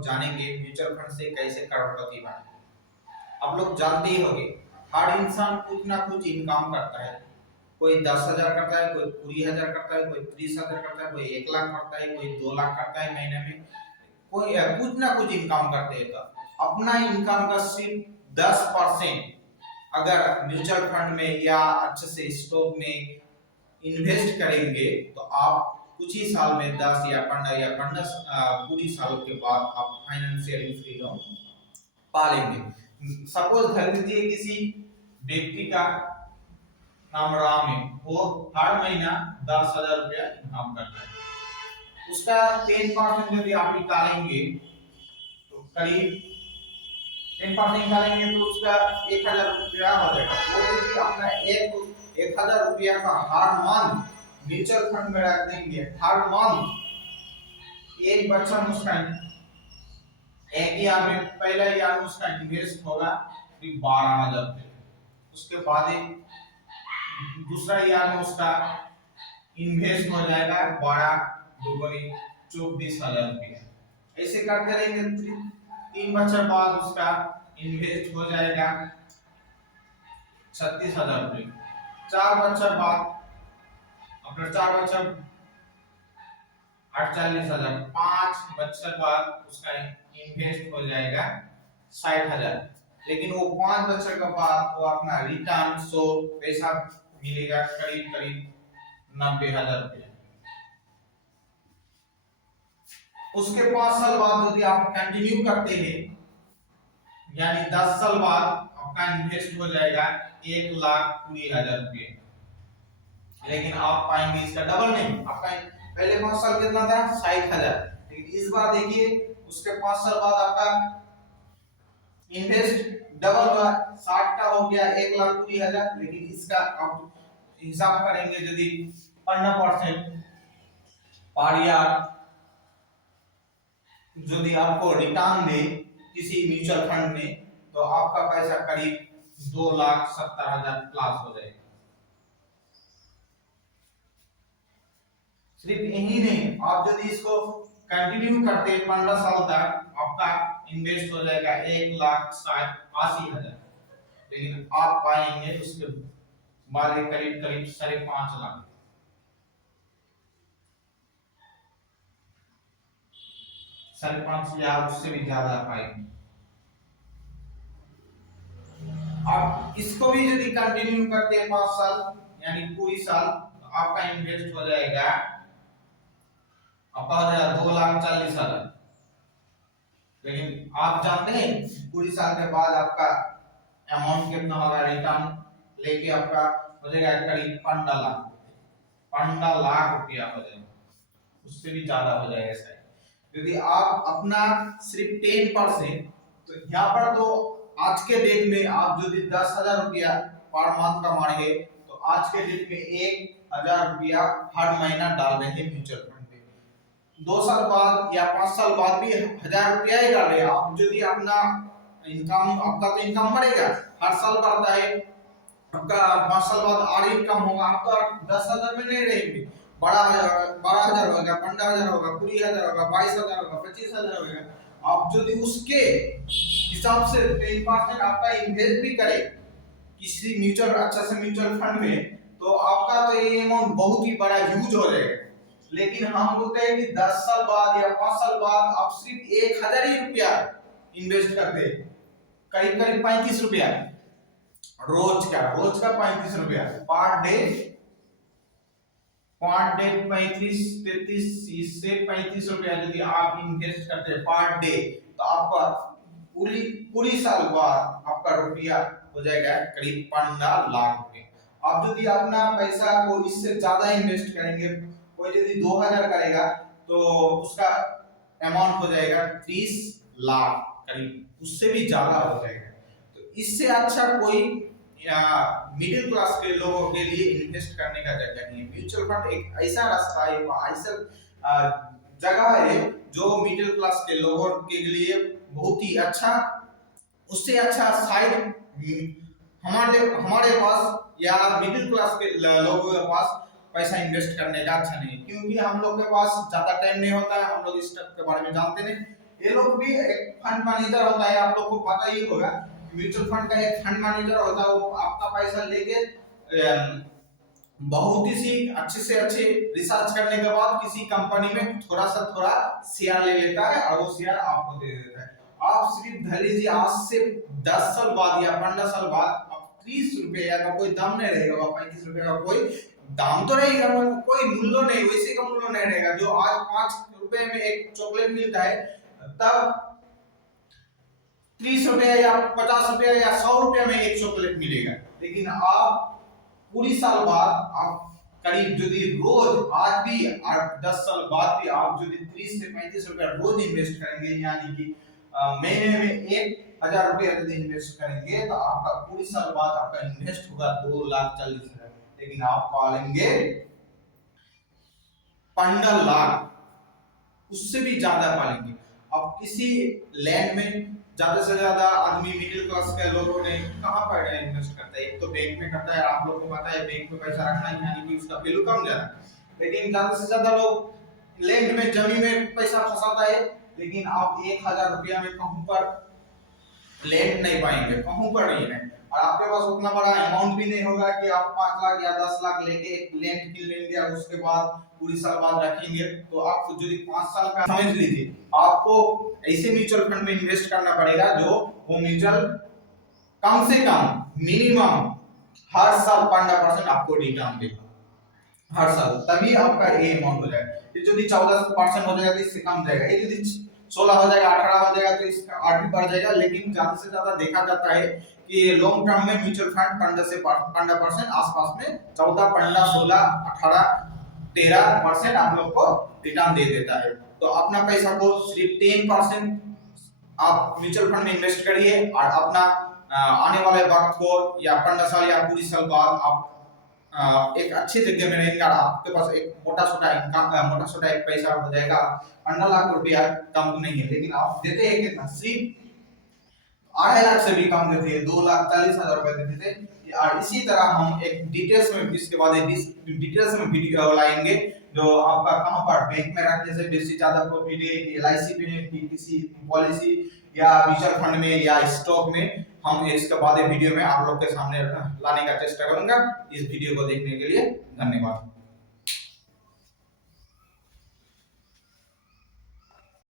लोग जानेंगे mutual fund से कैसे करोड़पति बने। आप लोग जानते ही होंगे हर इंसान कुछ ना कुछ इनकम करता है। कोई 10,000 करता है, कोई 20,000 करता है, कोई 30,000 करता है, कोई 1 लाख करता है, कोई 2 लाख करता है महीने में। कोई कुछ ना कुछ इनकम करते हैं। तो अपना इनकम का सिर्फ 10% अगर म्यूचुअल फंड में या अच्छे से स्टॉक में इन्वेस्ट करेंगे तो आप कुछ ही साल में 10 या 15 पूरी साल के बाद आप फाइनेंशियल फ्रीडम पा लेंगे। सपोज धर लीजिए किसी व्यक्ति का नाम राम है, वो हर महीना 10,000 रुपया इनकम करता है। उसका 10% यदि आप निकालेंगे तो करीब 10% निकालेंगे तो उसका 1,000 रुपया हो जाएगा। वो यदि अपना 1,000 रुपया का हर मंथ म्यूचुअल फंड में रख देंगे, हर मंथ एक बच्चा उसका एक ईयर में पहला ईयर में उसका इन्वेस्ट होगा 12,000 रुपये, उसके बाद दूसरा ईयर में उसका इन्वेस्ट हो जाएगा 24,000 रुपये। ऐसे करते रहेंगे, 3 बच्चे बाद उसका इन्वेस्ट हो जाएगा 36,000 रुपये। 4 बच्चे बाद अपना 4 बच्चा 48,000, 5 बच्चे बाद उसका इन्वेस्ट हो जाएगा 60,000। लेकिन वो 5 बच्चे के बाद वो अपना रिटर्न सो पैसा मिलेगा करीब 90,000 रुपये। उसके 5 साल बाद यदि आप कंटिन्यू करते हैं यानी 10 साल बाद आपका इन्वेस्ट हो जाएगा 1,20,000 रुपये। लेकिन आप पाएंगे इसका डबल नहीं। आपका पहले 5 साल कितना था 60,000, लेकिन इस बार देखिए उसके 5 साल बाद आपका इन्वेस्ट डबल हुआ, 60 का हो गया 1,20,000। लेकिन इसका आप हिसाब करेंगे यदि 15% पर ईयर यदि आपको रिटर्न दे किसी म्यूचुअल फंड में तो आपका पैसा करीब 2,70,000 प्लस हो जाएगा। सिर्फ यही नहीं, आप यदि इसको कंटिन्यू करते 15 साल तक आपका इन्वेस्ट हो जाएगा 1,80,000। लेकिन आप पाएंगे उसके बाद करीब 5.5 लाख। साढ़े 5 या उससे भी ज्यादा पाएंगे। आप इसको भी यदि कंटिन्यू करते हैं 5 साल यानी पूरी साल, तो आपका इन्वेस्ट हो जाएगा आपका हो जाएगा 2,40,000। लेकिन आप जानते हैं पूरी साल के बाद आपका अमाउंट कितना होगा, रिटर्न लेके आपका हो जाएगा करीब 15 लाख रुपया हो जाएगा, उससे भी ज्यादा हो जाएगा शायद। यदि आप अपना सिर्फ 10%, तो यहाँ पर तो आज के डेट में आप यदि 10,000 रुपया पर मंथ कमाएंगे तो आज के डेट में 1,000 रुपया हर महीना डाल रहे हैं म्यूचुअल फंड पे। 2 साल बाद या 5 साल बाद भी 1,000 रुपया ही डाल रहे हैं आप। यदि अपना इनकम, आपका तो इनकम बढ़ेगा, हर साल बढ़ता है आपका, 5 साल बाद और इनकम होगा। आप तो 10,000 में नहीं रहेंगे, 12,000 होगा, 15,000 होगा, 20,000 होगा, 22,000 होगा, 25,000 होगा। आप यदि उसके हिसाब से 10% आपका इन्वेस्ट भी करें किसी म्यूचुअल अच्छा से म्यूचुअल फंड में, तो आपका तो ये अमाउंट बहुत ही बड़ा यूज हो जाएगा। लेकिन हम बोलते हैं कि 10 साल बाद या 5 साल बाद आप सिर्फ 1,000 ही रुपया इन्वेस्ट करते हैं, करीब 35 रुपया रोज का 35 रुपया पर डे 33 इससे 35 रुपया यदि आप इन्वेस्ट करते हैं पर डे, तो आपका पूरी साल बाद आपका रुपया हो जाएगा करीब 15 लाख रुपए। आप यदि अपना पैसा को इससे ज्यादा इन्वेस्ट करेंगे, कोई यदि 2,000 करेगा तो उसका अमाउंट हो जाएगा 30 लाख करीब, उससे भी ज्यादा हो जाएगा। तो इससे अच्छा कोई मिडिल क्लास के लोगों के लिए इन्वेस्ट करने का जगह नहीं है। म्यूचुअल फंड एक ऐसा रास्ता है, ऐसा जगह है जो मिडिल क्लास के लोगों के लिए बहुत ही अच्छा, उससे अच्छा शायद हमारे पास या मिडिल क्लास के लोगों के पास पैसा इन्वेस्ट करने का अच्छा नहीं है। क्योंकि हम लोग के पास ज्यादा टाइम नहीं होता है, हम लोग इस के बारे में जानते नहीं, ये लोग भी एक फंड मैनेजर होता है, आप लोग को पता ही होगा। म्यूचुअल फंड का एक फंड मैनेजर होता है, वो आपका पैसा लेके बहुत ही सी अच्छे से अच्छे रिसर्च करने के बाद किसी कंपनी में थोड़ा सा थोड़ा शेयर ले लेता है और वो शेयर आपको दे देता है। आप सिर्फ धर लीजिए आज से 10 साल बाद या 15 साल बाद 30 रुपया का कोई दाम नहीं रहेगा, 35 रुपये का कोई दाम तो रहेगा, कोई मूल्य नहीं, वैसे का मूल्य नहीं रहेगा। जो आज 5 रुपए में एक चॉकलेट मिलता है, तब 30 रुपया या 50 रुपया या 100 रुपया में एक चॉकलेट मिलेगा। लेकिन आप पूरी साल बाद आप करीब यदि रोज आज भी 8-10 साल बाद भी आप यदि 30 से 35 रुपया रोज इन्वेस्ट करेंगे, यानी कि महीने में 1,000 रुपया यदि इन्वेस्ट करेंगे, तो आपका पूरी साल बाद आपका इन्वेस्ट होगा 2,40,000। लेकिन आप पालेंगे 15 लाख, उससे भी ज्यादा पालेंगे। अब किसी लैंड में ज्यादा से ज्यादा आदमी मिडिल क्लास के लोगों ने कहां पर इन्वेस्ट करता है? एक तो बैंक में करता है, आप लोगों को पता है बैंक में पैसा रखना है, यानी कि उसका वैल्यू कम जाता है। लेकिन ज्यादा से ज्यादा लोग लैंड में, जमीन में पैसा फंसाता है। लेकिन आप 1,000 रुपया में कहूं पर लैंड नहीं पाएंगे, कहूं पर नहीं है। और आपके पास उतना बड़ा अमाउंट भी नहीं होगा कि आप 5 लाख या 10 लाख लेके एक लैंड किन लेंगे और उसके बाद पूरी साल बाद रखेंगे। तो आप यदि 5 साल का समझ लीजिए, आपको ऐसे म्यूचुअल फंड में इन्वेस्ट करना पड़ेगा जो वो म्यूचुअल कम से कम मिनिमम हर साल 15% आपको रिटर्न देगा हर साल, तभी आपका ये अमाउंट हो जाएगा। यदि 14% हो जाएगा तो इससे कम जाएगा, यदि 16 हो जाएगा, 18 हो जाएगा तो इसका और भी बढ़ जाएगा। लेकिन ज्यादा से ज्यादा देखा जाता है कि लॉन्ग टर्म में म्यूचुअल फंड 15% आसपास में 14, 15, 16, 18, 13% आप लोग को रिटर्न दे देता है। तो अपना पैसा को सिर्फ 10% आप म्यूचुअल फंड में इन्वेस्ट करिए और अपना आने वाले वक्त को या 15 साल या पूरी साल बाद आप एक अच्छी जगह में रहेंगे और आपके पास एक मोटा छोटा इनकम, मोटा छोटा एक पैसा हो जाएगा। 15 लाख रुपया कम नहीं है, लेकिन आप देते हैं कितना? सिर्फ 2.5 लाख से भी कम देते हैं, 2,40,000 रुपए देते थे। और इसी तरह हम एक डिटेल्स में इसके बाद डिटेल्स में वीडियो लाएंगे जो आपका कहां पर बैंक में रखने से बेसी ज्यादा प्रॉफिट है, कि LIC में, कि किसी पॉलिसी या म्यूचुअल फंड में या स्टॉक में। हम इसके बाद वीडियो में आप लोग के सामने लाने का चेष्टा करूंगा। इस वीडियो को देखने के लिए धन्यवाद।